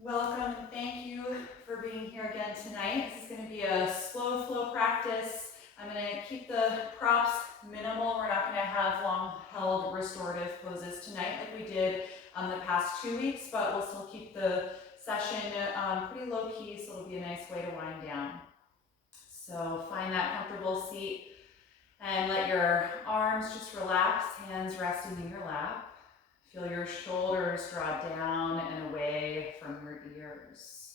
Welcome, thank you for being here again tonight. This is going to be a slow flow practice. I'm going to keep the props minimal. We're not going to have long held restorative poses tonight like we did the past 2 weeks, but we'll still keep the session pretty low key, so it'll be a nice way to wind down. So find that comfortable seat and let your arms just relax, hands resting in your lap. Feel your shoulders draw down and away from your ears.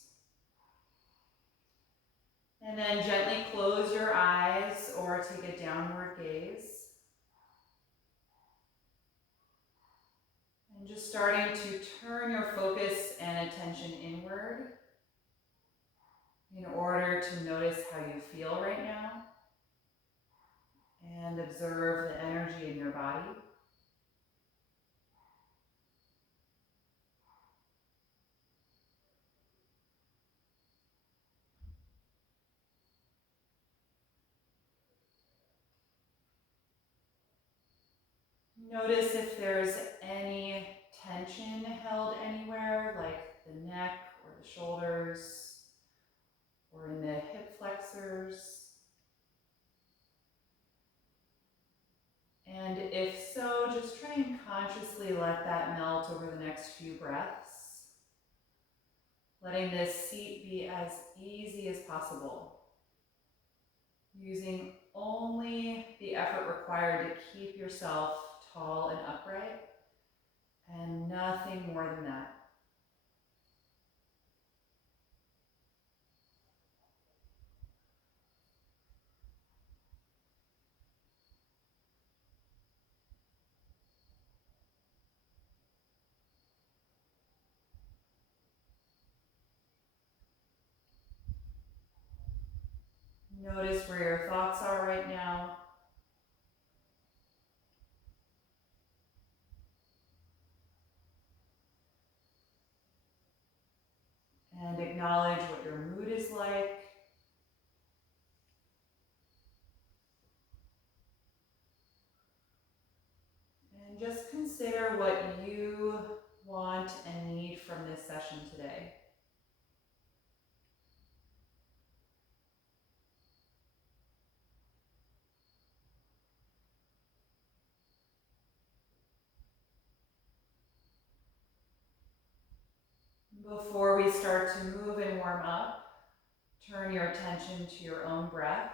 And then gently close your eyes or take a downward gaze. And just starting to turn your focus and attention inward in order to notice how you feel right now and observe the energy in your body. Notice if there's any tension held anywhere, like the neck or the shoulders or in the hip flexors. And if so, just try and consciously let that melt over the next few breaths, letting this seat be as easy as possible, using only the effort required to keep yourself tall and upright, and nothing more than that. Notice where your thoughts are right now. And acknowledge what your mood is like. And just consider what you want and need from this session today. Before we start to move and warm up, turn your attention to your own breath.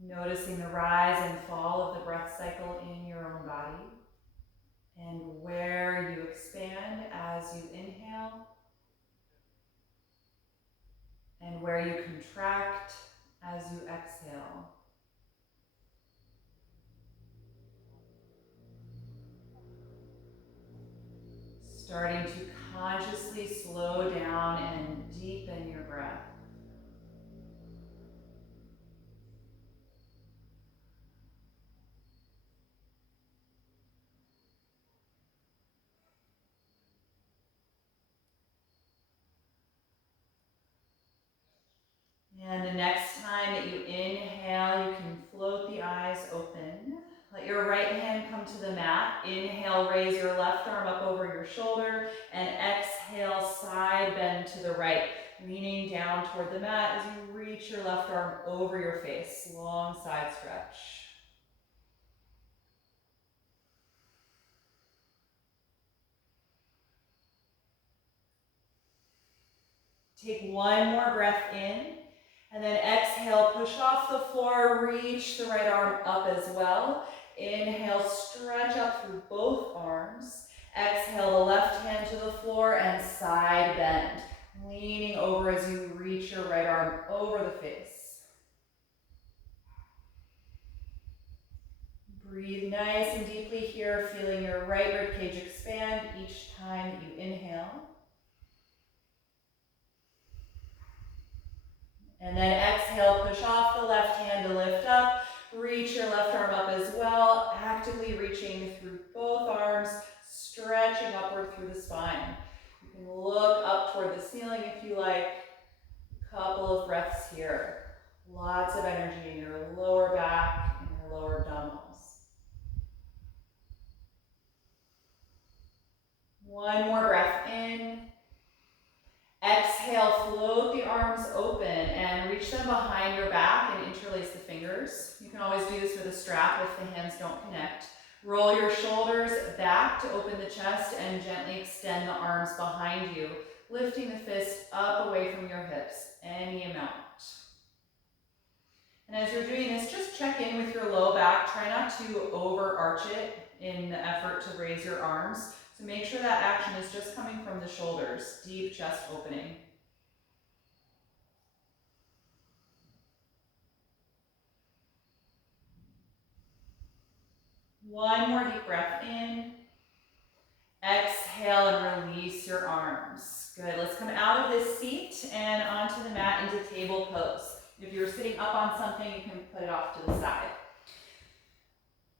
Noticing the rise and fall of the breath cycle in your own body, and where you expand as you inhale, and where you contract as you exhale. Starting to consciously slow down and deepen your breath. And the next time that you inhale, you can float the eyes open. Let your right hand come to the mat. Inhale, raise your left arm up over your shoulder, and exhale, side bend to the right, leaning down toward the mat as you reach your left arm over your face. Long side stretch. Take one more breath in, and then exhale, push off the floor, reach the right arm up as well. Inhale, stretch up through both arms. Exhale, the left hand to the floor and side bend, leaning over as you reach your right arm over the face. Breathe nice and deeply here, feeling your right ribcage expand each time that you inhale. And then exhale, push off the left hand to lift up. Reach your left arm up as well, actively reaching through both arms, stretching upward through the spine. You can look up toward the ceiling if you like. A couple of breaths here. Lots of energy in your lower back and your lower abdominals. One more breath in. Exhale, float the arms open and reach them behind your back and interlace the fingers. You can always do this with a strap if the hands don't connect. Roll your shoulders back to open the chest and gently extend the arms behind you, lifting the fist up away from your hips, any amount. And as you're doing this, just check in with your low back. Try not to overarch it in the effort to raise your arms. So make sure that action is just coming from the shoulders, deep chest opening. One more deep breath in. Exhale and release your arms. Good, let's come out of this seat and onto the mat into table pose. If you're sitting up on something, you can put it off to the side.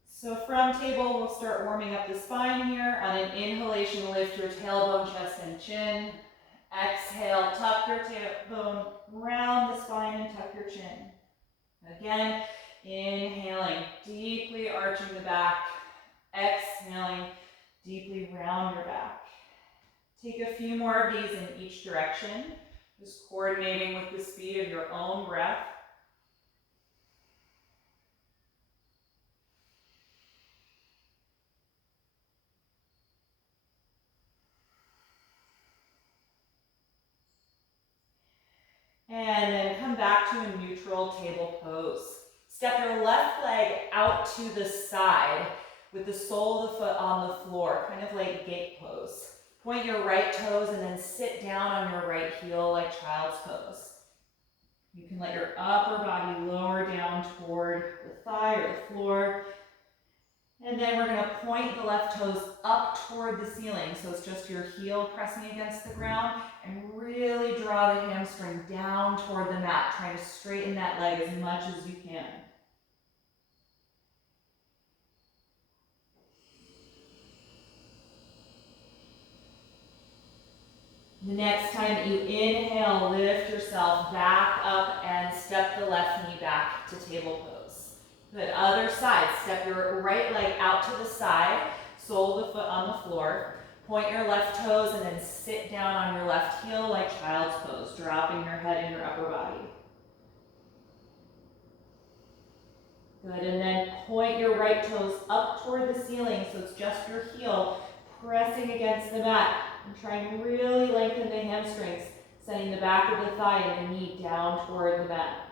So from table, we'll start warming up the spine here. On an inhalation, lift your tailbone, chest, and chin. Exhale, tuck your tailbone, round the spine and tuck your chin. Again, inhaling, deeply arching the back. Exhaling, deeply round your back. Take a few more of these in each direction, just coordinating with the speed of your own breath. And then come back to a neutral table pose. Step your left leg out to the side with the sole of the foot on the floor, kind of like gate pose. Point your right toes and then sit down on your right heel like child's pose. You can let your upper body lower down toward the thigh or the floor. And then we're going to point the left toes up toward the ceiling. So it's just your heel pressing against the ground, and really draw the hamstring down toward the mat, trying to straighten that leg as much as you can. The next time that you inhale, lift yourself back up and step the left knee back to table pose. Good, other side, step your right leg out to the side, sole of the foot on the floor. Point your left toes and then sit down on your left heel like child's pose, dropping your head and your upper body. Good, and then point your right toes up toward the ceiling so it's just your heel pressing against the mat and trying to really lengthen the hamstrings, sending the back of the thigh and the knee down toward the mat.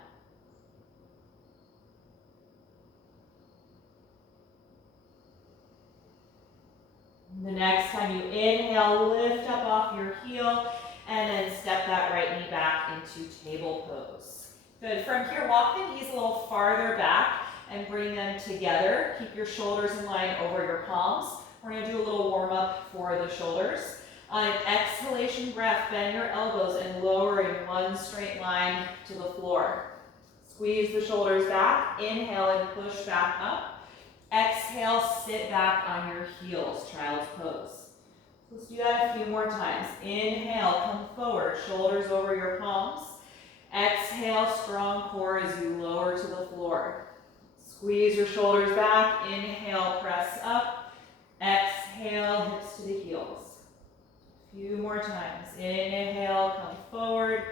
The next time you inhale, lift up off your heel and then step that right knee back into table pose. Good, from here, walk the knees a little farther back and bring them together. Keep your shoulders in line over your palms. We're going to do a little warm up for the shoulders. On an exhalation breath, bend your elbows and lower in one straight line to the floor. Squeeze the shoulders back. Inhale and push back up. Exhale, sit back on your heels, child's pose. Let's do that a few more times. Inhale, come forward, shoulders over your palms. Exhale, strong core as you lower to the floor. Squeeze your shoulders back. Inhale, press up. Exhale, hips to the heels. A few more times. Inhale, come forward.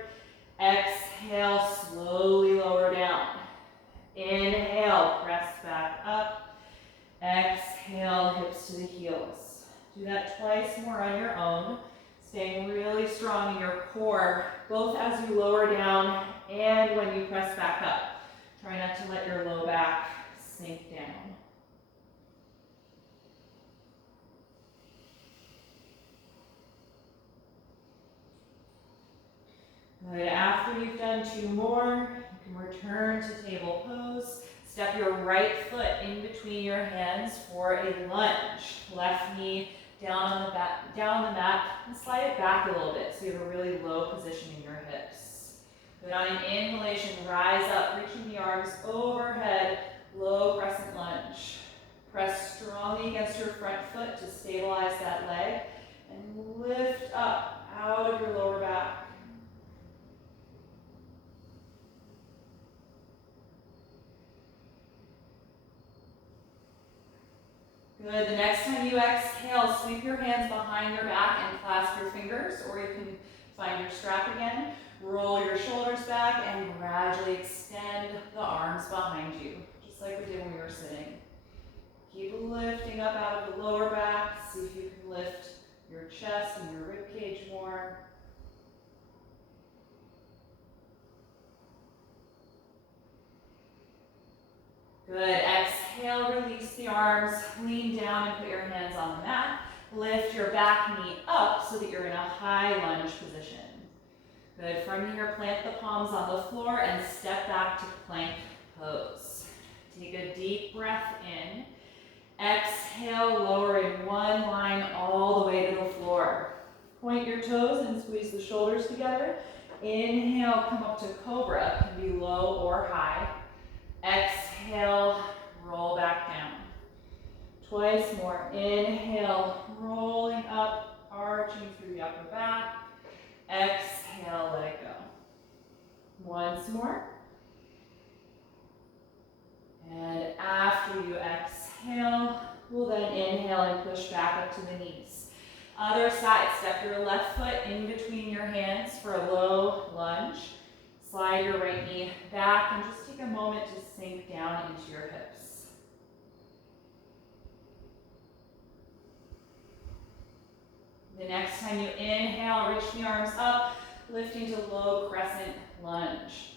Exhale, slowly lower down. Inhale, press back up. Exhale, hips to the heels. Do that twice more on your own, staying really strong in your core, both as you lower down and when you press back up. Try not to let your low back sink down. Good. After you've done two more, you can return to table pose. Step your right foot in between your hands for a lunge. Left knee down on the back, down the mat, and slide it back a little bit so you have a really low position in your hips. Good. On an inhalation, rise up, reaching the arms overhead, low crescent lunge. Press strongly against your front foot to stabilize that leg, and lift up out of your lower back. Good. The next time you exhale, sweep your hands behind your back and clasp your fingers, or you can find your strap again. Roll your shoulders back and gradually extend the arms behind you, just like we did when we were sitting. Keep lifting up out of the lower back. See if you can lift your chest and your rib cage more. Good. Exhale, release the arms. Lean down and put your hands on the mat. Lift your back knee up so that you're in a high lunge position. Good. From here, plant the palms on the floor and step back to plank pose. Take a deep breath in. Exhale, lower in one line all the way to the floor. Point your toes and squeeze the shoulders together. Inhale, come up to cobra. It can be low or high. Exhale, roll back down. Twice more. Inhale, rolling up, arching through the upper back. Exhale, let it go. Once more. And after you exhale, we'll then inhale and push back up to the knees. Other side, step your left foot in between your hands for a low lunge. Slide your right knee back and just take a moment to sink down into your hips. The next time you inhale, reach the arms up, lifting to low crescent lunge.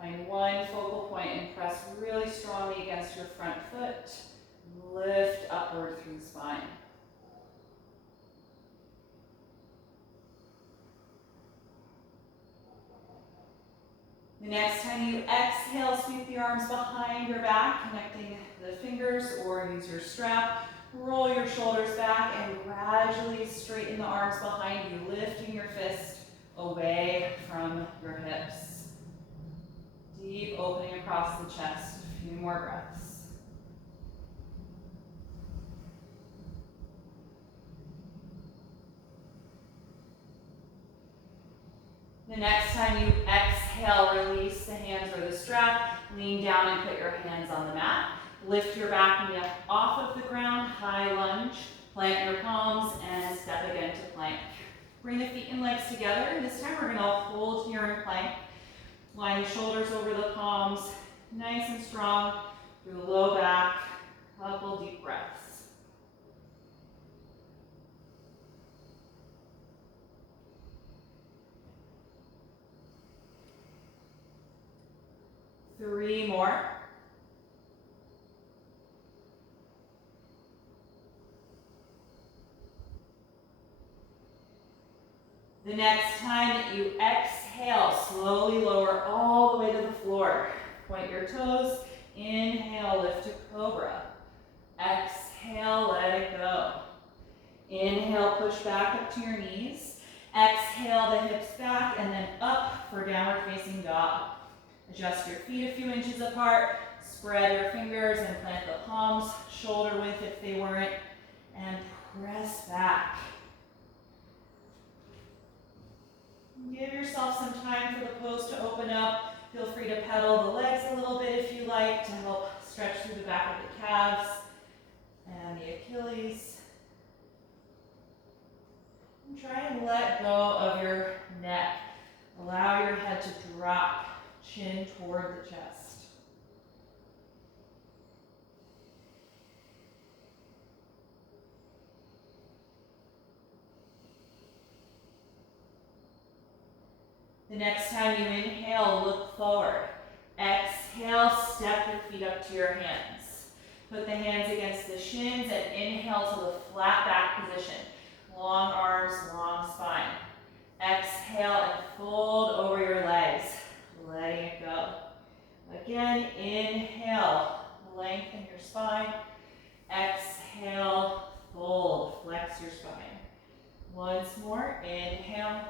Find one focal point and press really strongly against your front foot. Lift upward through the spine. The next time you exhale, sweep the arms behind your back, connecting the fingers, or use your strap. Roll your shoulders back and gradually straighten the arms behind you, lifting your fist away from your hips. Deep opening across the chest. A few more breaths. The next time you exhale, release the hands or the strap. Lean down and put your hands on the mat. Lift your back knee up off of the ground, high lunge. Plant your palms and step again to plank. Bring the feet and legs together. This time we're going to hold here in plank. Line the shoulders over the palms, nice and strong through the low back. Couple deep breaths. Three more. The next time that you exhale, slowly lower all the way to the floor. Point your toes. Inhale, lift to cobra. Exhale, let it go. Inhale, push back up to your knees. Exhale, the hips back and then up for downward facing dog. Adjust your feet a few inches apart. Spread your fingers and plant the palms shoulder width if they weren't. And press back. Give yourself some time for the pose to open up. Feel free to pedal the legs a little bit if you like to help stretch through the back of the calves and the Achilles. And try and let go of your neck. Allow your head to drop, chin toward the chest. The next time you inhale, look forward. Exhale, step your feet up to your hands. Put the hands against the shins and inhale to the flat back position. Long arms, long spine. Exhale and fold over your legs, letting it go. Again, inhale, lengthen your spine. Exhale, fold, flex your spine. Once more, inhale.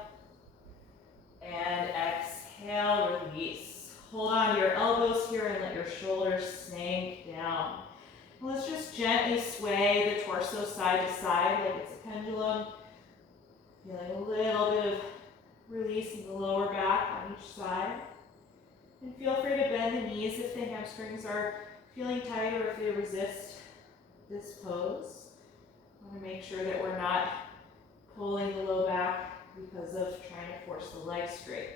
And exhale, release. Hold on to your elbows here and let your shoulders sink down. Let's just gently sway the torso side to side like it's a pendulum. Feeling a little bit of release in the lower back on each side. And feel free to bend the knees if the hamstrings are feeling tight or if they resist. this pose. I want to make sure that we're not pulling the low back because of trying to force the legs straight.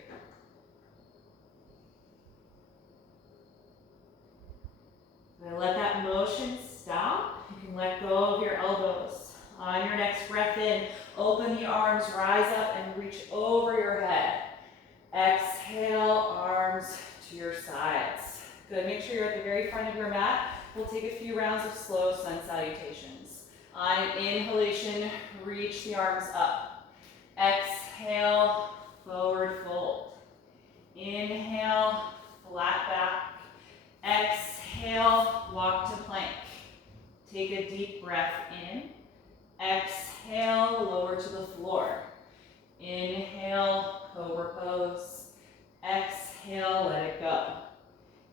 When I let that motion stop, you can let go of your elbows. On your next breath in, open the arms, rise up and reach over your head. Exhale, arms to your sides. Good, make sure you're at the very front of your mat. We'll take a few rounds of slow sun salutations. On inhalation, reach the arms up. Exhale, forward fold. Inhale, flat back. Exhale, walk to plank. Take a deep breath in. Exhale, lower to the floor. Inhale, cobra pose. Exhale, let it go.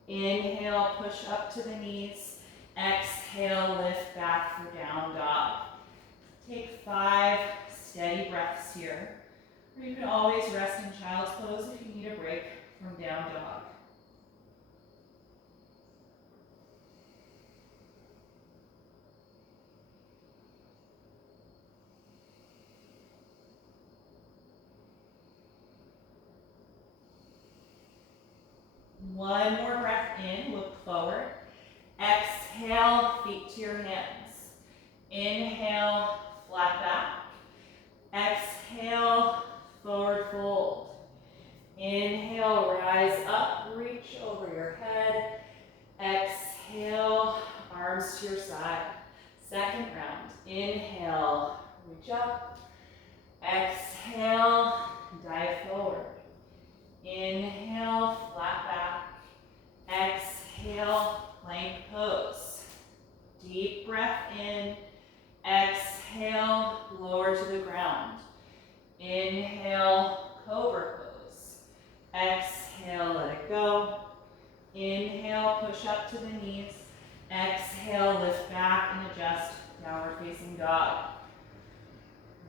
Inhale, push up to the knees. Exhale, lift back for down dog. Take 5 steady breaths here. Or you can always rest in child's pose if you need a break from down dog. One more breath in, look forward. Exhale, feet to your hands. Inhale, flat back. Exhale, forward fold. Inhale, rise up, reach over your head. Exhale, arms to your side. Second round. Inhale, reach up. Exhale, dive forward. Inhale, flat back. Exhale, plank pose. Deep breath in. Exhale, lower to the ground. Inhale, cobra pose. Exhale, let it go. Inhale, push up to the knees. Exhale, lift back and adjust, downward facing dog.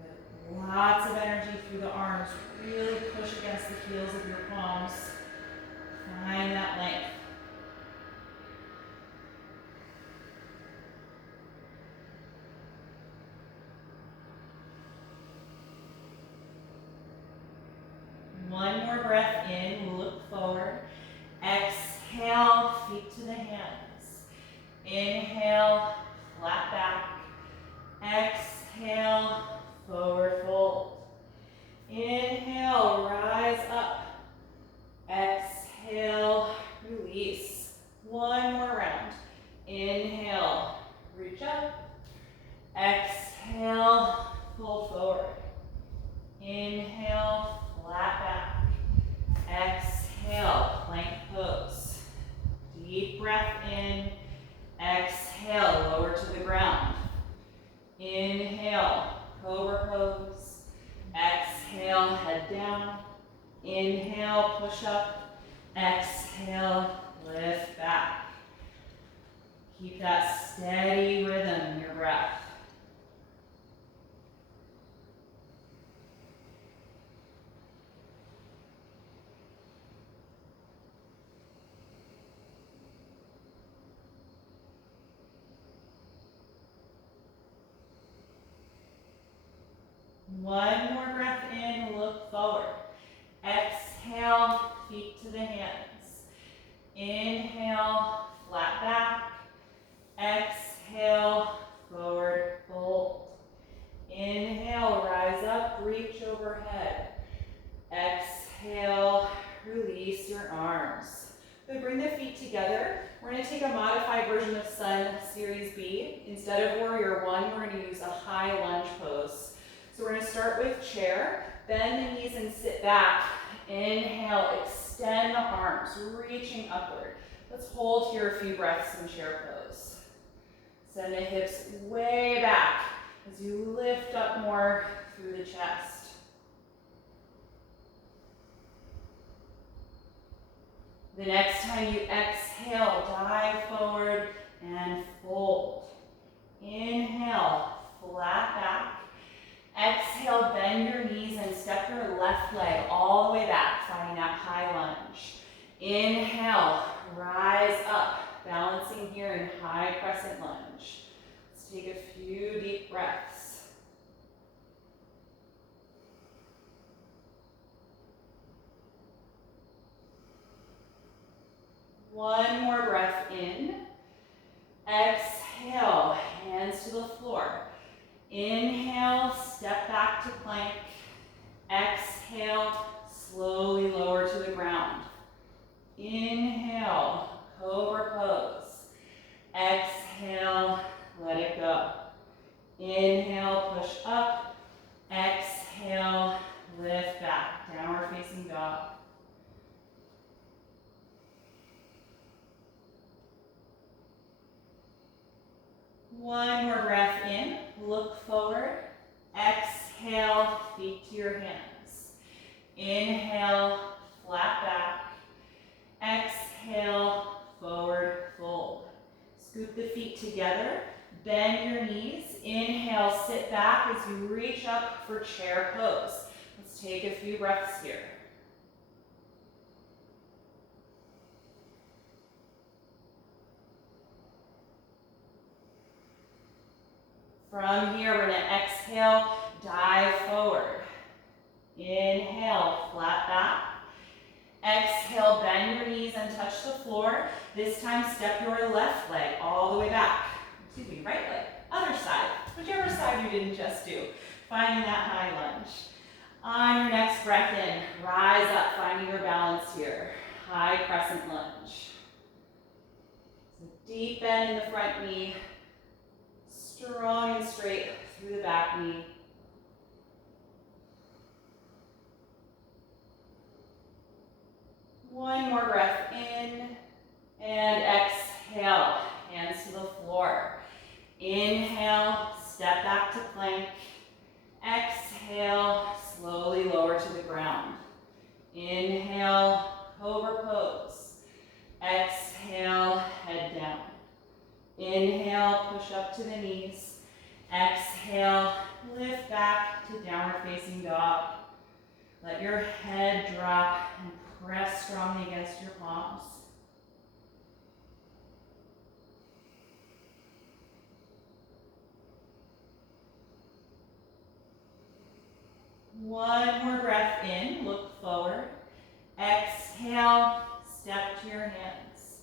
With lots of energy through the arms. Really push against the heels of your palms. Find that length. One more breath in, look forward. Exhale, feet to the hands. Inhale, flat back. Exhale, forward fold. Inhale, rise up. Exhale, release. One more round. Inhale, reach up. Exhale, fold forward. Inhale, flat back. Exhale, plank pose. Deep breath in. Exhale, lower to the ground. Inhale, cobra pose. Exhale, head down. Inhale, push up. Exhale, lift back. Keep that steady rhythm in your breath. One more breath in, look forward. Exhale, feet to the hands. Inhale, flat back. Exhale, forward fold. Inhale, rise up, reach overhead. Exhale, release your arms. So bring the feet together. We're going to take a modified version of Sun Series B. Instead of Warrior One, we're going to use a high lunge pose. So we're going to start with chair, bend the knees and sit back. Inhale, extend the arms, reaching upward. Let's hold here a few breaths in chair pose. Send the hips way back as you lift up more through the chest. The next time you exhale, dive forward and fold. Inhale, flat back. Exhale, bend your knees and step your left leg all the way back, finding that high lunge. Inhale, rise up, balancing here in high crescent lunge. Let's Take a few deep breaths. One more breath in. Exhale, hands to the floor. Inhale, step back to plank. Exhale, slowly lower to the ground. Inhale, cobra pose. Exhale, let it go. Inhale, push up. Exhale, lift back. Downward facing dog. One more breath in. Look forward. Exhale, feet to your hands. Inhale, flat back. Exhale, forward fold. Scoop the feet together. Bend your knees. Inhale, sit back as you reach up for chair pose. Let's take a few breaths here. From here, we're going to exhale, dive forward. Inhale, flat back. Exhale, bend your knees and touch the floor. This time, step your left leg all the way back. Excuse me, right leg, other side, whichever side you didn't just do. Finding that high lunge. On your next breath in, rise up, finding your balance here. High crescent lunge. So deep bend in the front knee. Strong and straight through the back knee. One more breath in and exhale, hands to the floor. Inhale, step back to plank. Exhale, slowly lower to the ground. Inhale, cobra pose. Exhale, head down. Inhale, push up to the knees. Exhale, lift back to downward facing dog. Let your head drop and press strongly against your palms. One more breath in, look forward. Exhale, step to your hands.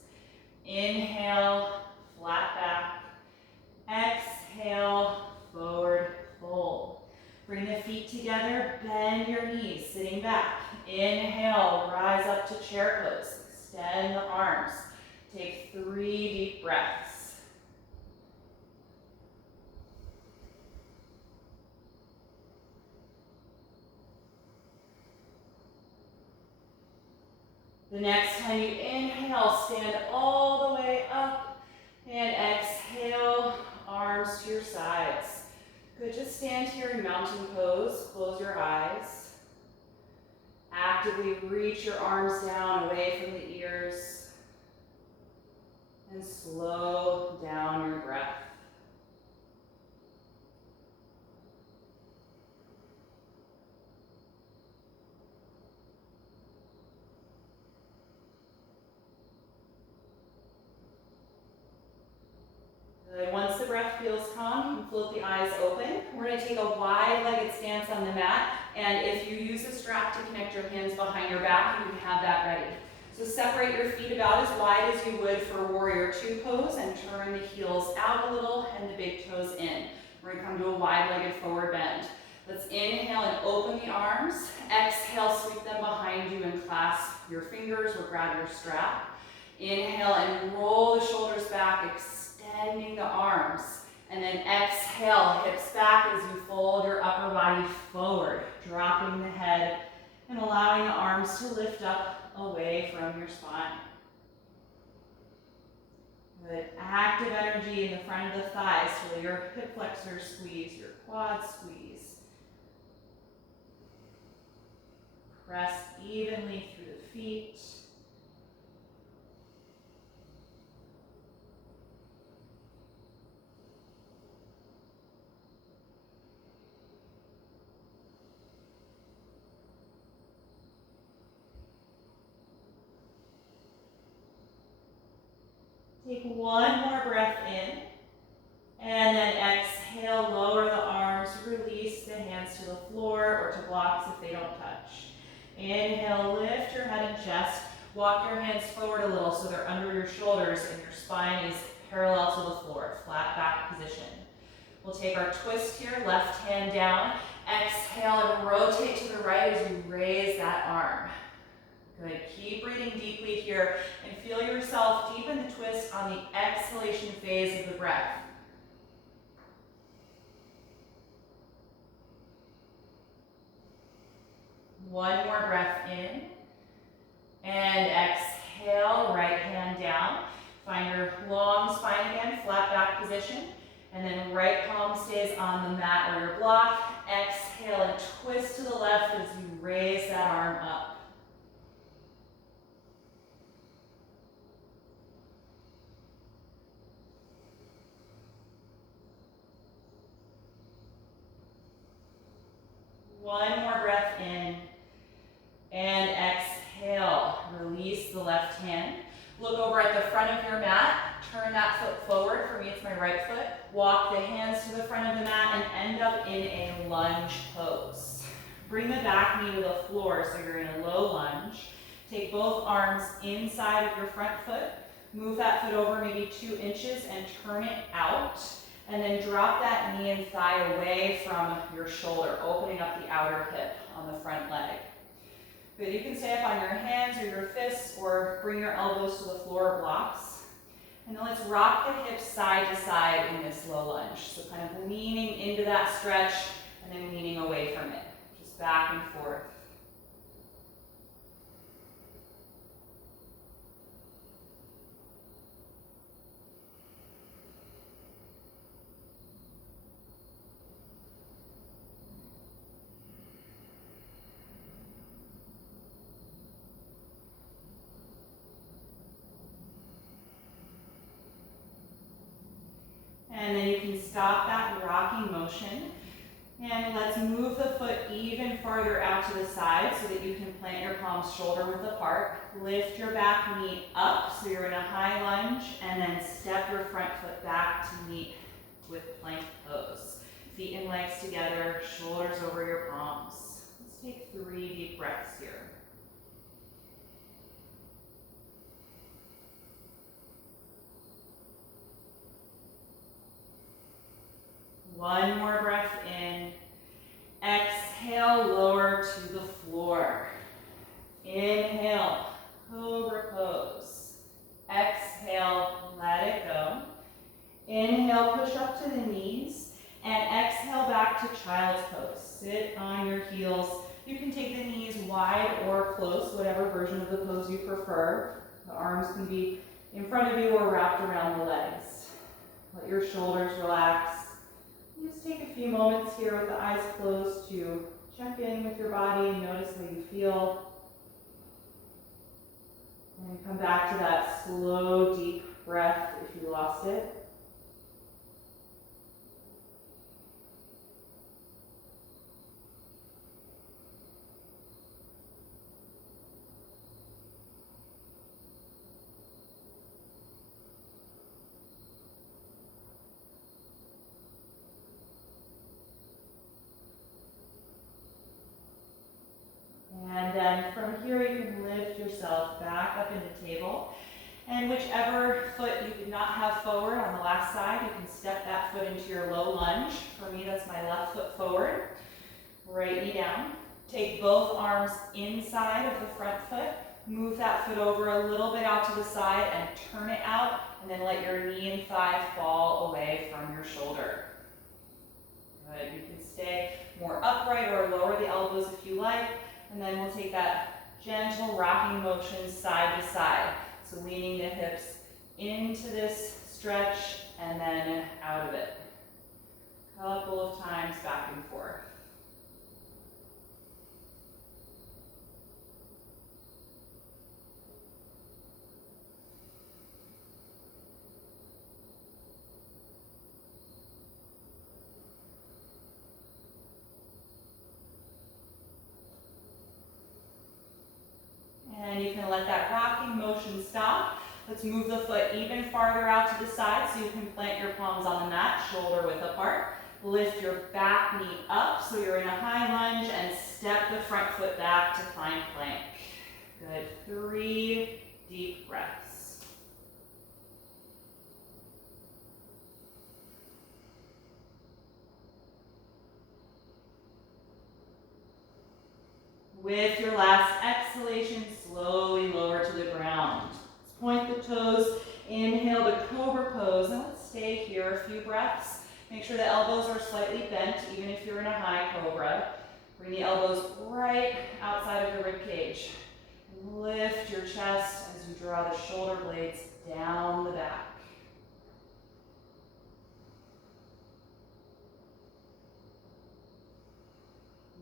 Inhale, flat back. Exhale, forward fold. Bring the feet together, bend your knees, sitting back. Inhale, rise up to chair pose. Extend the arms. Take 3 deep breaths. The next time you inhale, stand all the way up and exhale, arms to your sides. Good, just stand here in mountain pose, close your eyes. Actively reach your arms down away from the ears and slow down your breath. Good. Once the breath feels calm, you can float the eyes open. We're going to take a wide-legged stance on the mat, and if you use a strap to connect your hands behind your back, you can have that ready. So separate your feet about as wide as you would for warrior 2 pose and turn the heels out a little and the big toes in. We're going to come to a wide-legged forward bend. Let's inhale and open the arms. Exhale, sweep them behind you and clasp your fingers or grab your strap. Inhale and roll the shoulders back, extending the arms. And then exhale, hips back as you fold your upper body forward, dropping the head and allowing the arms to lift up away from your spine. Good. Active energy in the front of the thighs, so your hip flexors squeeze, your quads squeeze. Press evenly through the feet. Take one more breath in, and then hands to the floor or to blocks if they don't touch. Inhale, lift your head and chest. Walk your hands forward a little so they're under your shoulders and your spine is parallel to the floor, flat back position. We'll take our twist here, left hand down. Exhale and rotate to the right as you raise that arm. Good, keep breathing deeply here and feel yourself deepen the twist on the exhalation phase of the breath. One more breath in. And exhale, right hand down. Find your long spine again, flat back position. And then right palm stays on the mat or your block. Exhale and twist to the left as you raise that arm up. One more breath in. And exhale, release the left hand. Look over at the front of your mat. Turn that foot forward. For me, it's my right foot. Walk the hands to the front of the mat and end up in a lunge pose. Bring the back knee to the floor so you're in a low lunge. Take both arms inside of your front foot. Move that foot over maybe 2 inches and turn it out. And then drop that knee and thigh away from your shoulder, opening up the outer hip on the front leg. Good, you can stay up on your hands or your fists or bring your elbows to the floor or blocks. And then let's rock the hips side to side in this low lunge. So kind of leaning into that stretch and then leaning away from it. Just back and forth. And then you can stop that rocking motion. And let's move the foot even farther out to the side so that you can plant your palms shoulder width apart. Lift your back knee up so you're in a high lunge, and then step your front foot back to meet with plank pose. Feet and legs together, shoulders over your palms. Let's take 3 deep breaths here. One more breath in. Exhale, lower to the floor. Inhale, cobra pose. Exhale, let it go. Inhale, push up to the knees. And exhale back to child's pose. Sit on your heels. You can take the knees wide or close, whatever version of the pose you prefer. The arms can be in front of you or wrapped around the legs. Let your shoulders relax. Just take a few moments here with the eyes closed to check in with your body and notice how you feel. And come back to that slow, deep breath if you lost it. And then from here you can lift yourself back up into table. And whichever foot you did not have forward on the last side, you can step that foot into your low lunge. For me, that's my left foot forward. Right knee down. Take both arms inside of the front foot. Move that foot over a little bit out to the side and turn it out. And then let your knee and thigh fall away from your shoulder. Good. You can stay more upright or lower the elbows if you like. And then we'll take that gentle rocking motion side to side. So leaning the hips into this stretch and then out of it. A couple of times back and forth. And you can let that rocking motion stop. Let's move the foot even farther out to the side so you can plant your palms on the mat, shoulder width apart. lift your back knee up so you're in a high lunge and step the front foot back to find plank. Good, 3 deep breaths. With your last exhalation, slowly lower to the ground. Let's point the toes, inhale to cobra pose. Now let's stay here a few breaths. Make sure the elbows are slightly bent, even if you're in a high cobra. Bring the elbows right outside of the rib cage. Lift your chest as you draw the shoulder blades down the back.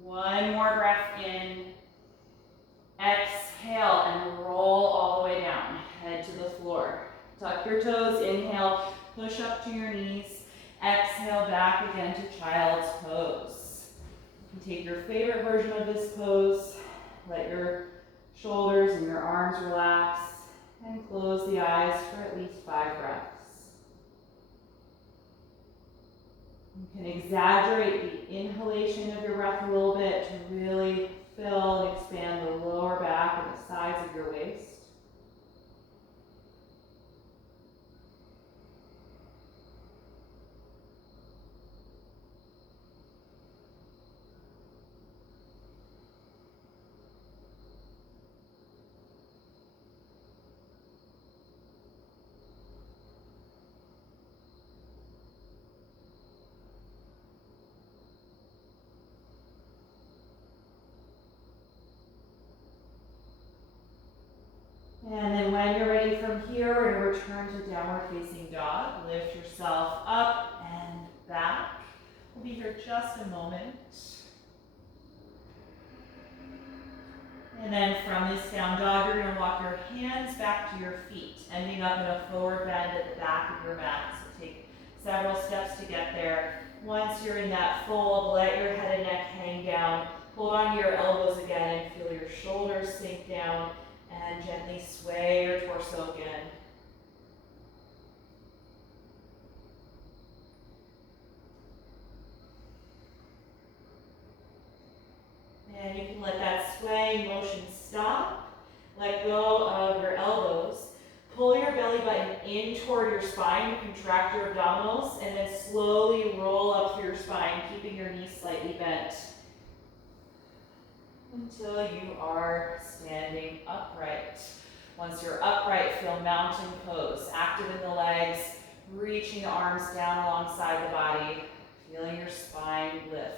One more breath in. Exhale and roll all the way down. Head to the floor. Tuck your toes. Inhale, push up to your knees. Exhale back again to child's pose. You can take your favorite version of this pose. Let your shoulders and your arms relax and close the eyes for at least 5 breaths. You can exaggerate the inhalation of your breath a little bit to really fill and expand the lower back and the sides of your waist. And then when you're ready from here, we're going to return to downward facing dog. Lift yourself up and back. We'll be here just a moment. And then from this down dog, you're going to walk your hands back to your feet, ending up in a forward bend at the back of your mat. So take several steps to get there. Once you're in that fold, let your head and neck hang down. Hold on to your elbows again and feel your shoulders sink down. And gently sway your torso again. And you can let that swaying motion stop. Let go of your elbows. Pull your belly button in toward your spine, contract your abdominals, and then slowly roll up through your spine, keeping your knees slightly bent, until you are standing upright. Once you're upright, feel mountain pose. Active in the legs, reaching the arms down alongside the body, feeling your spine lift.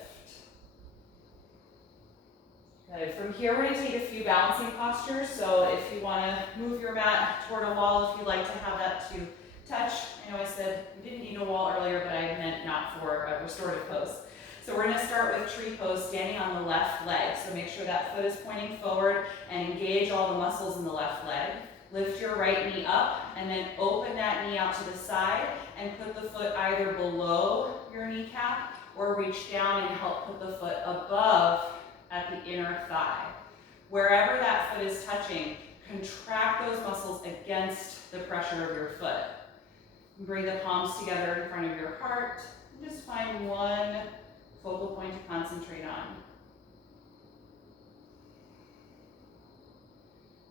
Good. From here, we're going to take a few balancing postures. So if you want to move your mat toward a wall, if you'd like to have that to touch. I know I said we didn't need a wall earlier, but I meant not for a restorative pose. So we're going to start with tree pose, standing on the left leg. So make sure that foot is pointing forward and engage all the muscles in the left leg. Lift your right knee up and then open that knee out to the side and put the foot either below your kneecap or reach down and help put the foot above at the inner thigh. Wherever that foot is touching, contract those muscles against the pressure of your foot. Bring the palms together in front of your heart and just find one focal point to concentrate on.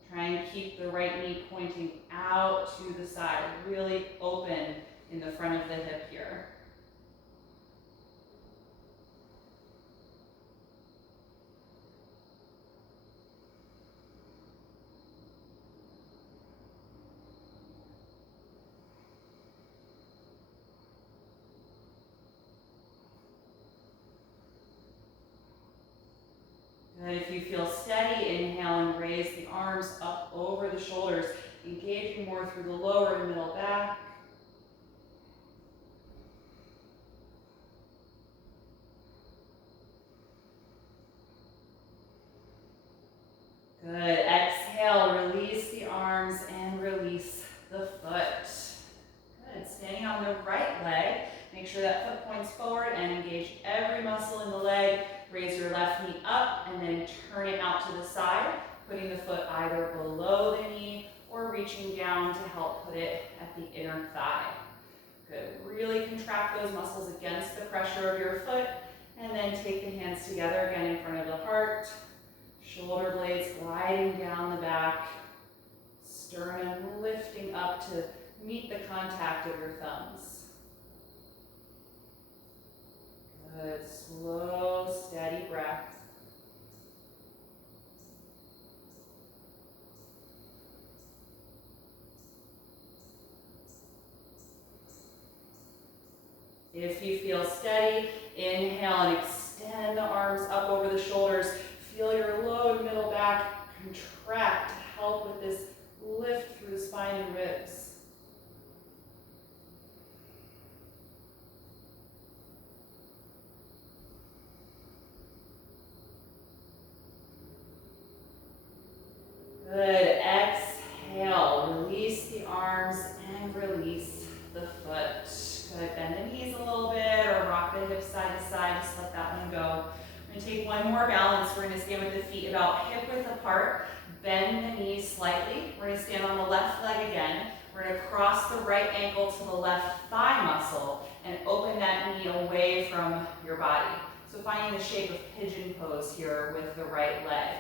Try and keep the right knee pointing out to the side, really open in the front of the hip here. Good. If you feel steady, inhale and raise the arms up over the shoulders, engaging more through the lower and middle back. Good. Exhale, release the arms and release the foot. Good. Standing on the right leg, make sure that foot points forward and engage every muscle in the leg. Raise your left knee up and then turn it out to the side, putting the foot either below the knee or reaching down to help put it at the inner thigh. Good. Really contract those muscles against the pressure of your foot, and then take the hands together again in front of the heart. Shoulder blades gliding down the back. Sternum lifting up to meet the contact of your thumbs. Good. Slow, steady breath. If you feel steady, inhale and extend the arms up over the shoulders. Feel your low and middle back contract to help with this lift through the spine and ribs. Good. Exhale. Release the arms and release the foot. Good. Bend the knees a little bit or rock the hips side to side. Just let that one go. We're going to take one more balance. We're going to stand with the feet about hip width apart. Bend the knees slightly. We're going to stand on the left leg again. We're going to cross the right ankle to the left thigh muscle and open that knee away from your body. So finding the shape of pigeon pose here with the right leg.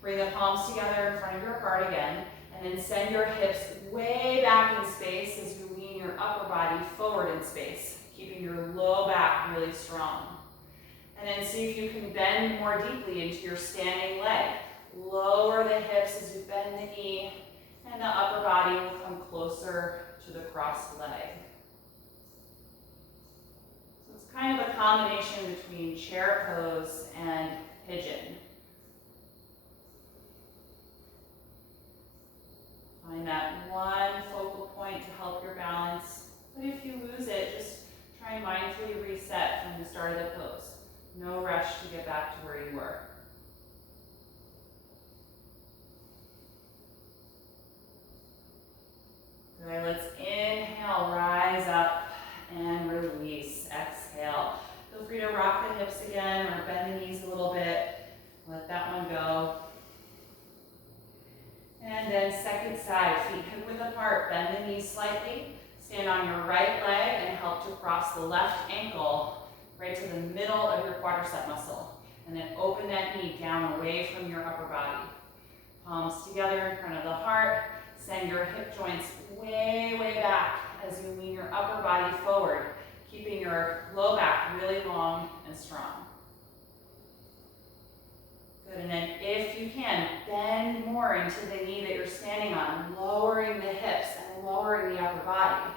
Bring the palms together in front of your heart again, and then send your hips way back in space as you lean your upper body forward in space, keeping your low back really strong. And then see if you can bend more deeply into your standing leg. Lower the hips as you bend the knee, and the upper body will come closer to the crossed leg. So it's kind of a combination between chair pose and pigeon. Find that one focal point to help your balance. But if you lose it, just try and mindfully reset from the start of the pose. No rush to get back to where you were. Good, let's inhale, rise up and release. Exhale. Feel free to rock the hips again or bend the knees a little bit. Let that one go. And then second side, feet hip width apart, bend the knees slightly. Stand on your right leg and help to cross the left ankle right to the middle of your quadricep muscle. And then open that knee down away from your upper body. Palms together in front of the heart. Send your hip joints way, way back as you lean your upper body forward, keeping your low back really long and strong. Good, and then if you can, bend more into the knee that you're standing on, lowering the hips and lowering the upper body.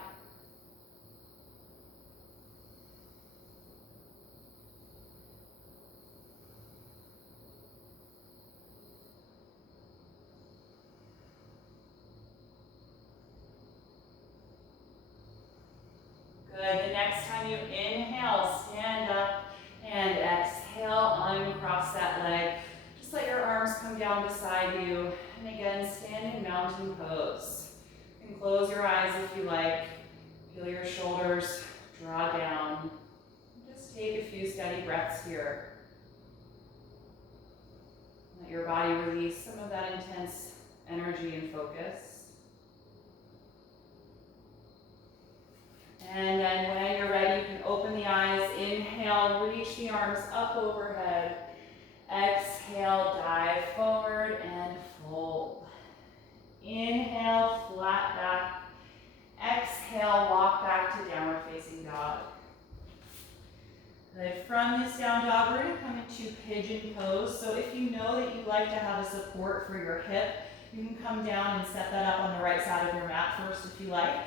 Good, the next time you inhale, stand up and exhale, uncross that leg. Just let your arms come down beside you. And again, standing mountain pose. You can close your eyes if you like. Feel your shoulders draw down. Just take a few steady breaths here. Let your body release some of that intense energy and focus. And then when you're ready, you can open the eyes. Inhale, reach the arms up overhead. Exhale, dive forward and fold. Inhale, flat back. Exhale, walk back to downward facing dog. Good. From this down dog, we're going to come into pigeon pose. So if you know that you'd like to have a support for your hip, you can come down and set that up on the right side of your mat first if you like.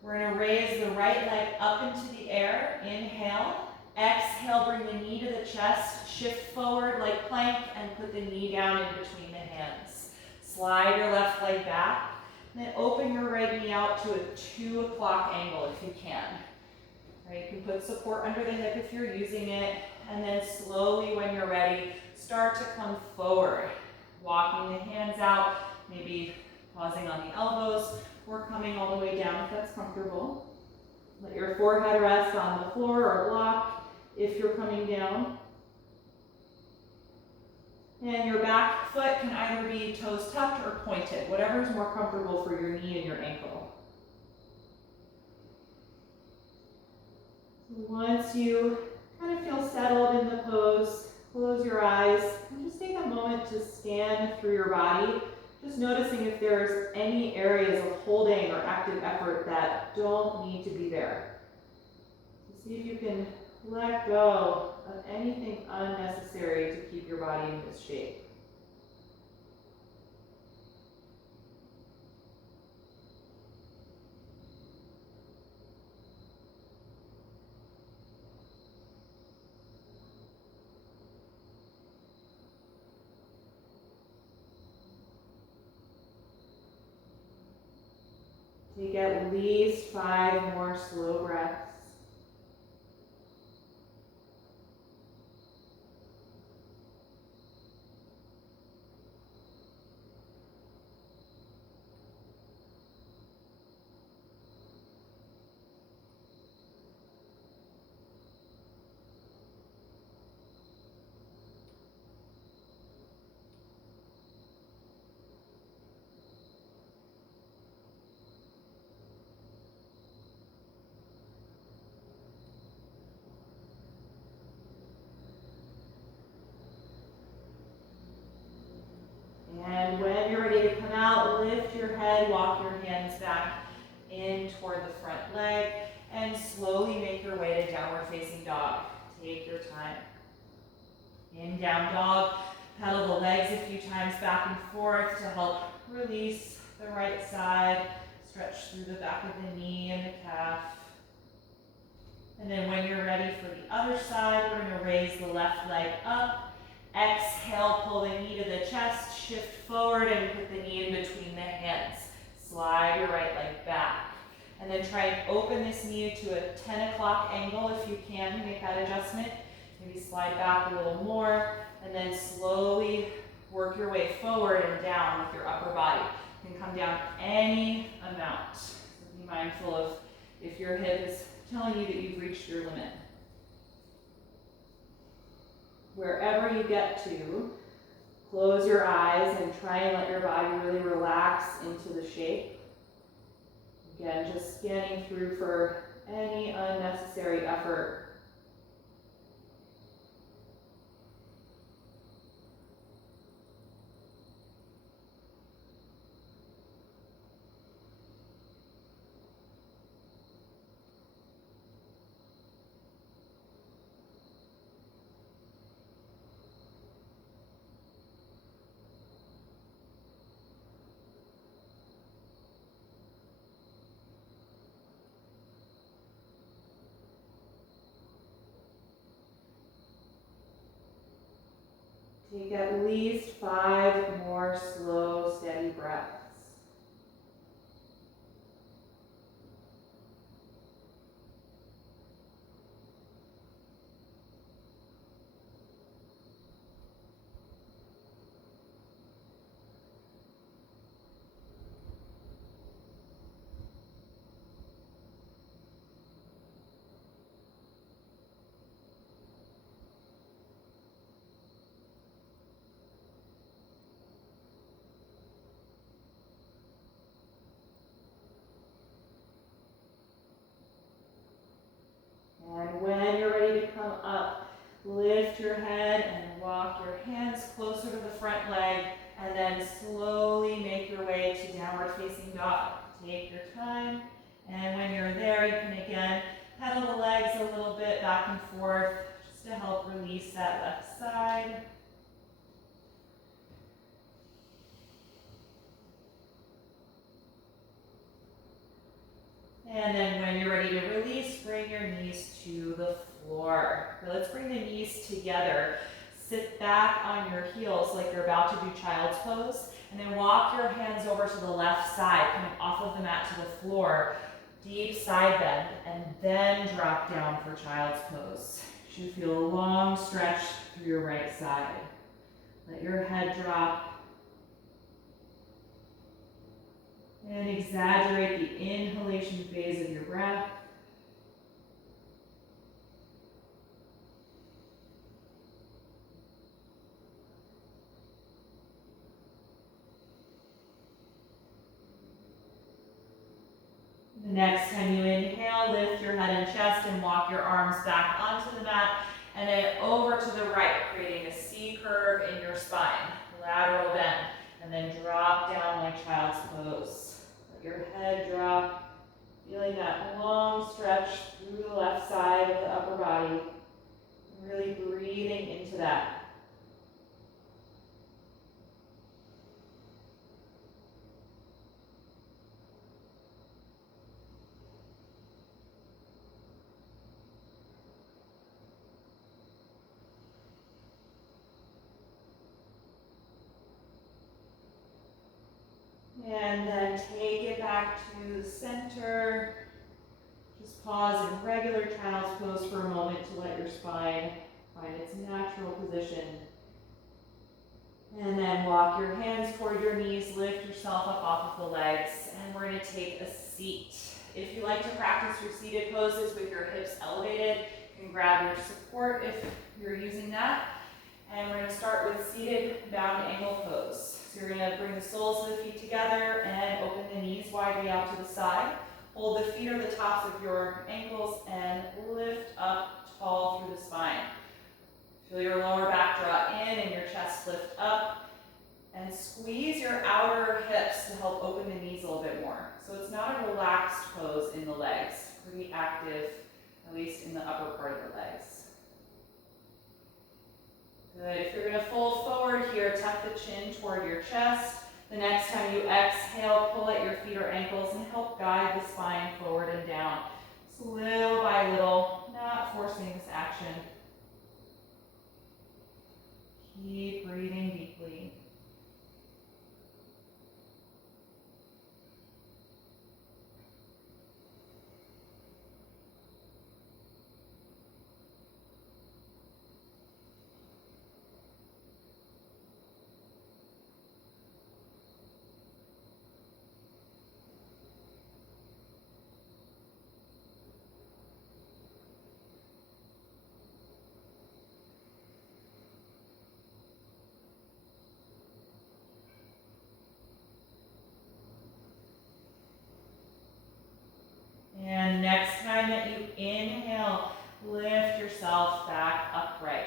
We're going to raise the right leg up into the air. Inhale. Exhale, bring the knee to the chest. Shift forward like plank and put the knee down in between the hands. Slide your left leg back. And then open your right knee out to a 2 o'clock angle if you can. Right, you can put support under the hip if you're using it. And then slowly, when you're ready, start to come forward. Walking the hands out, maybe pausing on the elbows. Or coming all the way down if that's comfortable. Let your forehead rest on the floor or block if you're coming down. And your back foot can either be toes tucked or pointed, whatever is more comfortable for your knee and your ankle. Once you kind of feel settled in the pose, close your eyes and just take a moment to scan through your body, just noticing if there's any areas of holding or active effort that don't need to be there. See if you can let go of anything unnecessary to keep your body in this shape. Take at least 5 more slow breaths. And when you're ready to come out, lift your head, walk your hands back in toward the front leg, and slowly make your way to downward facing dog. Take your time. In down dog, pedal the legs a few times back and forth to help release the right side, stretch through the back of the knee and the calf. And then when you're ready for the other side, we're going to raise the left leg up. Exhale, pull the knee to the chest, shift forward and put the knee in between the hands. Slide your right leg back. And then try and open this knee to a 10 o'clock angle if you can, make that adjustment. Maybe slide back a little more, and then slowly work your way forward and down with your upper body. You can come down any amount. So be mindful of if your hip is telling you that you've reached your limit. Wherever you get to, close your eyes and try and let your body really relax into the shape. Again, just scanning through for any unnecessary effort. Take at least 5 more slow, steady breaths. And when you're ready to come up, lift your head and walk your hands closer to the front leg, and then slowly make your way to downward facing dog. Take your time, and when you're there, you can again pedal the legs a little bit back and forth just to help release that left side. And then when you're ready to release, bring your knees to the floor. So let's bring the knees together. Sit back on your heels like you're about to do child's pose, and then walk your hands over to the left side, coming off of the mat to the floor. Deep side bend, and then drop down for child's pose. You should feel a long stretch through your right side. Let your head drop. And exaggerate the inhalation phase of your breath. The next time you inhale, lift your head and chest and walk your arms arms back onto the mat, and then over to the right, creating a C curve in your spine, lateral bend, and then drop down like child's pose. Let your head drop, feeling that long stretch through the left side of the upper body, really breathing into that. And then take it back to the center. Just pause in regular child's pose for a moment to let your spine find its natural position. And then walk your hands toward your knees, lift yourself up off of the legs, and we're going to take a seat. If you like to practice your seated poses with your hips elevated, you can grab your support if you're using that. And we're going to start with seated bound ankle pose. So you're going to bring the soles of the feet together and open the knees widely out to the side. Hold the feet or the tops of your ankles and lift up tall through the spine. Feel your lower back draw in and your chest lift up. And squeeze your outer hips to help open the knees a little bit more. So it's not a relaxed pose in the legs. Pretty active, at least in the upper part of the legs. Good. If you're going to fold forward here, tuck the chin toward your chest. The next time you exhale, pull at your feet or ankles and help guide the spine forward and down. So little by little, not forcing this action. Keep breathing deeply. And next time that you inhale, lift yourself back upright.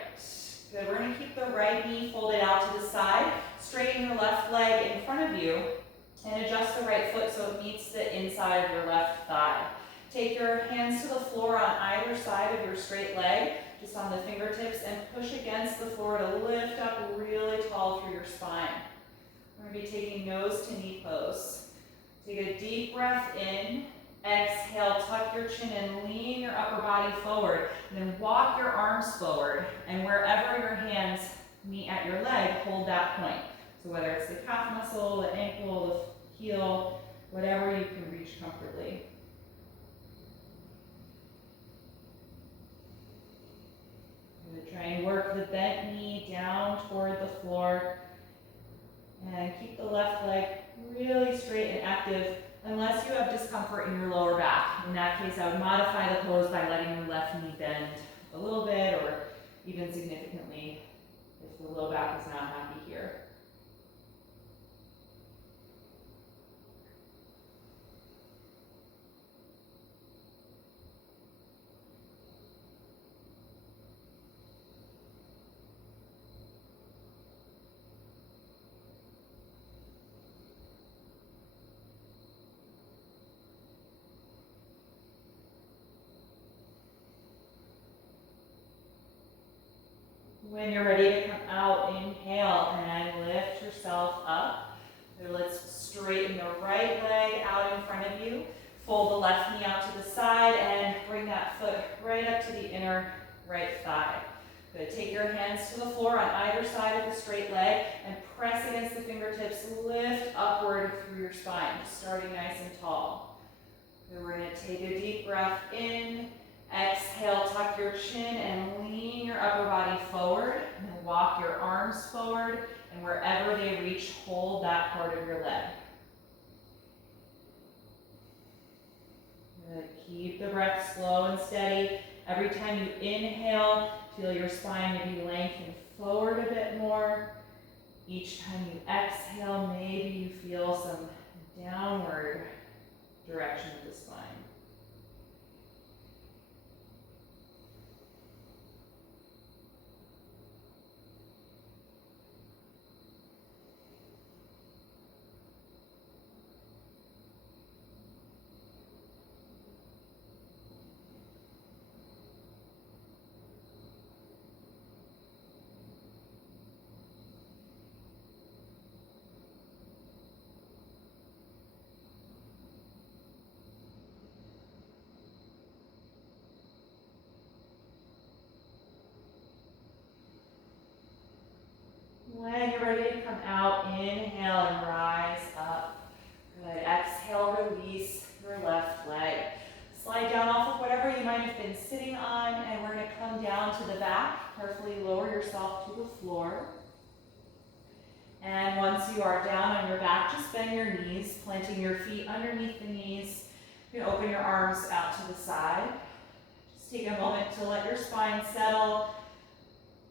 Good, we're going to keep the right knee folded out to the side, straighten your left leg in front of you, and adjust the right foot so it meets the inside of your left thigh. Take your hands to the floor on either side of your straight leg, just on the fingertips, and push against the floor to lift up really tall through your spine. We're going to be taking nose to knee pose. Take a deep breath in. Exhale, tuck your chin and lean your upper body forward. And then walk your arms forward. And wherever your hands meet at your leg, hold that point. So whether it's the calf muscle, the ankle, the heel, whatever you can reach comfortably. I'm going to try and work the bent knee down toward the floor. And keep the left leg really straight and active, unless you have discomfort in your lower back. In that case, I would modify the pose by letting your left knee bend a little bit or even significantly if the low back is not happy here. When you're ready to come out, inhale and lift yourself up. So let's straighten the right leg out in front of you. Fold the left knee out to the side and bring that foot right up to the inner right thigh. Good. Take your hands to the floor on either side of the straight leg and press against the fingertips. Lift upward through your spine, starting nice and tall. Good. We're going to take a deep breath in. Exhale, tuck your chin and lean your upper body forward. And then walk your arms forward. And wherever they reach, hold that part of your leg. Good. Keep the breath slow and steady. Every time you inhale, feel your spine maybe lengthen forward a bit more. Each time you exhale, maybe you feel some downward direction of the spine. When you're ready to come out, inhale and rise up. Good. Exhale, release your left leg. Slide down off of whatever you might have been sitting on, and we're going to come down to the back. Carefully lower yourself to the floor. And once you are down on your back, just bend your knees, planting your feet underneath the knees. You can open your arms out to the side. Just take a moment to let your spine settle.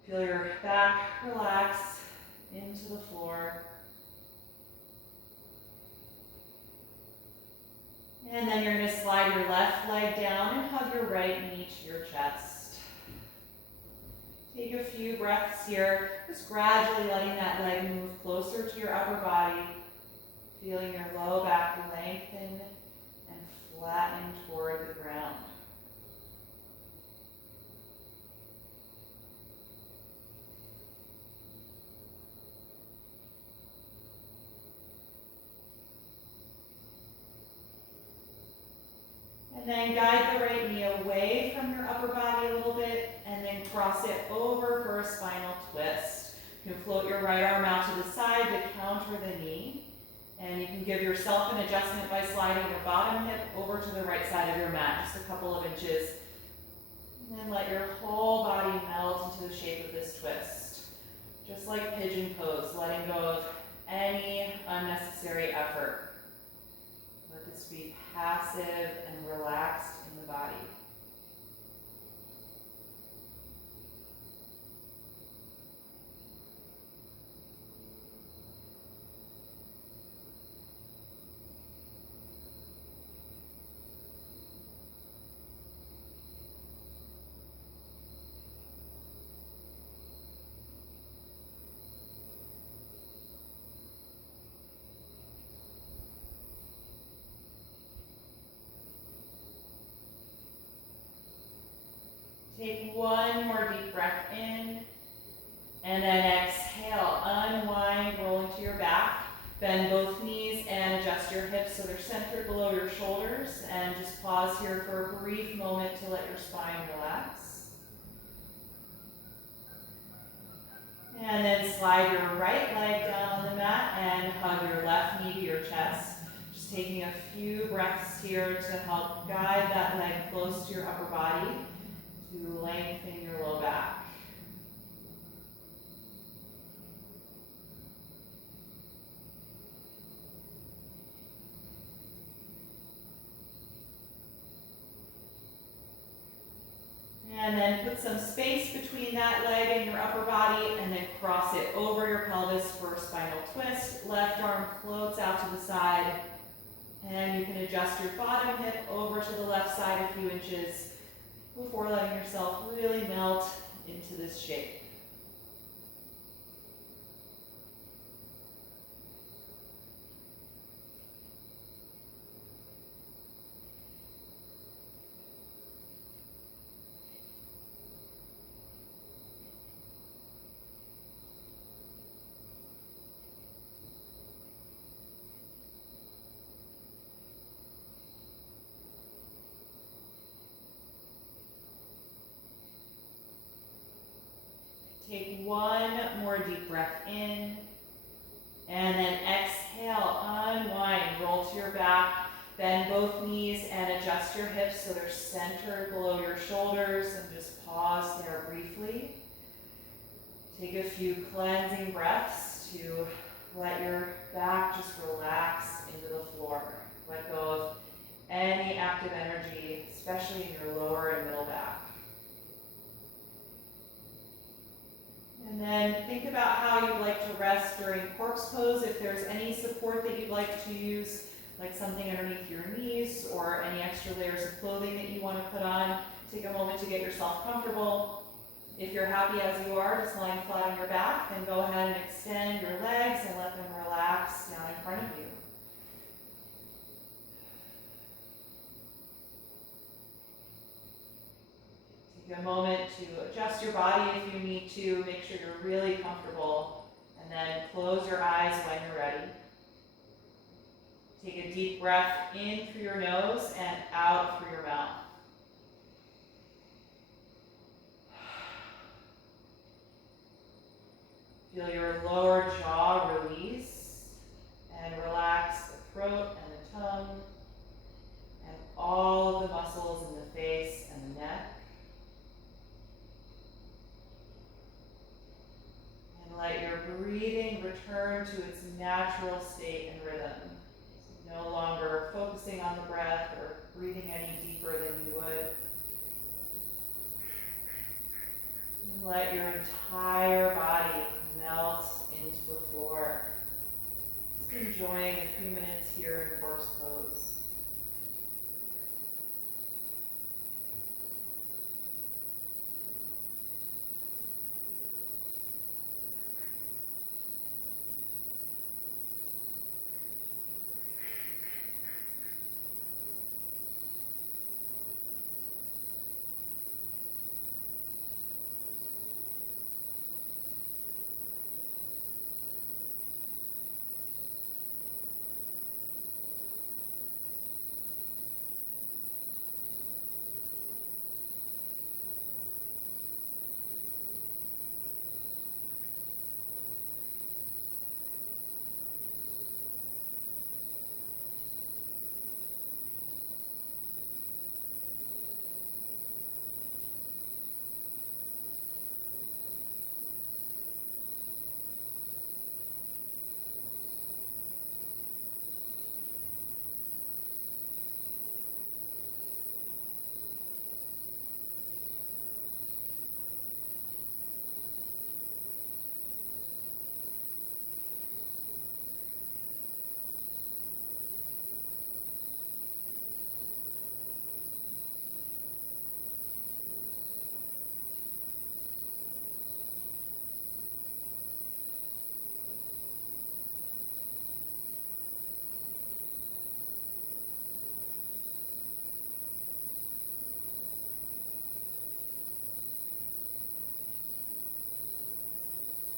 Feel your back relax into the floor. And then you're going to slide your left leg down and hug your right knee to your chest. Take a few breaths here, just gradually letting that leg move closer to your upper body, feeling your low back lengthen and flatten toward the ground. And then guide the right knee away from your upper body a little bit, and then cross it over for a spinal twist. You can float your right arm out to the side to counter the knee. And you can give yourself an adjustment by sliding your bottom hip over to the right side of your mat, just a couple of inches. And then let your whole body melt into the shape of this twist. Just like pigeon pose, letting go of any unnecessary effort. Let this be passive and relaxed in the body. Take one more deep breath in, and then exhale, unwind, roll into your back, bend both knees and adjust your hips so they're centered below your shoulders, and just pause here for a brief moment to let your spine relax. And then slide your right leg down on the mat and hug your left knee to your chest. Just taking a few breaths here to help guide that leg close to your upper body, to lengthen your low back. And then put some space between that leg and your upper body, and then cross it over your pelvis for a spinal twist. Left arm floats out to the side, and you can adjust your bottom hip over to the left side a few inches before letting yourself really melt into this shape. Take one more deep breath in, and then exhale, unwind, roll to your back, bend both knees and adjust your hips so they're centered below your shoulders, and just pause there briefly. Take a few cleansing breaths to let your back just relax into the floor. Let go of any active energy, especially in your lower and middle back. And then think about how you'd like to rest during corpse pose. If there's any support that you'd like to use, like something underneath your knees or any extra layers of clothing that you want to put on, take a moment to get yourself comfortable. If you're happy as you are, just lying flat on your back, then go ahead and extend your legs and let them relax down in front of you. Take a moment to adjust your body if you need to. Make sure you're really comfortable. And then close your eyes when you're ready. Take a deep breath in through your nose and out through your mouth. Feel your lower jaw release and relax the throat and the tongue and all of the muscles in the face and the neck. And let your breathing return to its natural state and rhythm. So no longer focusing on the breath or breathing any deeper than you would. And let your entire body melt into the floor. Just enjoying a few minutes here in horse pose.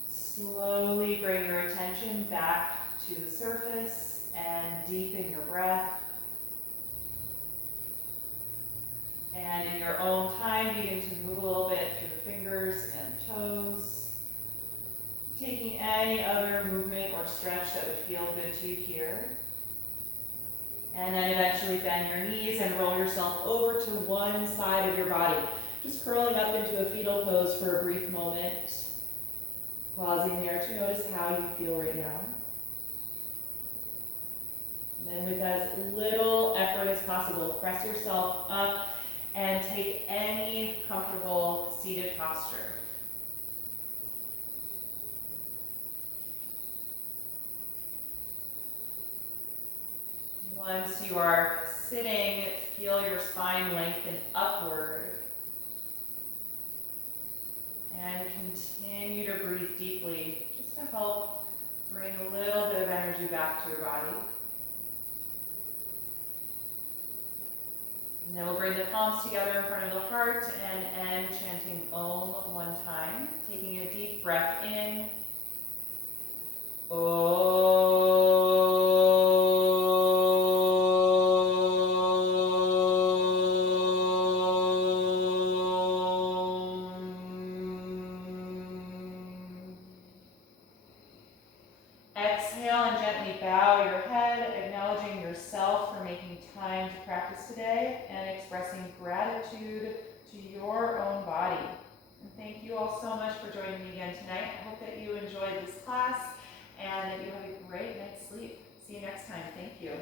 Slowly bring your attention back to the surface and deepen your breath. And in your own time, begin to move a little bit through the fingers and toes. Taking any other movement or stretch that would feel good to you here. And then eventually bend your knees and roll yourself over to one side of your body. Just curling up into a fetal pose for a brief moment. Pausing there to notice how you feel right now. And then with as little effort as possible, press yourself up and take any comfortable seated posture. Once you are sitting, feel your spine lengthen upward. And continue to breathe deeply, just to help bring a little bit of energy back to your body. And then we'll bring the palms together in front of the heart and end chanting Om one time. Taking a deep breath in. Om. Exhale and gently bow your head, acknowledging yourself for making time to practice today and expressing gratitude to your own body. And thank you all so much for joining me again tonight. I hope that you enjoyed this class and that you have a great night's sleep. See you next time. Thank you.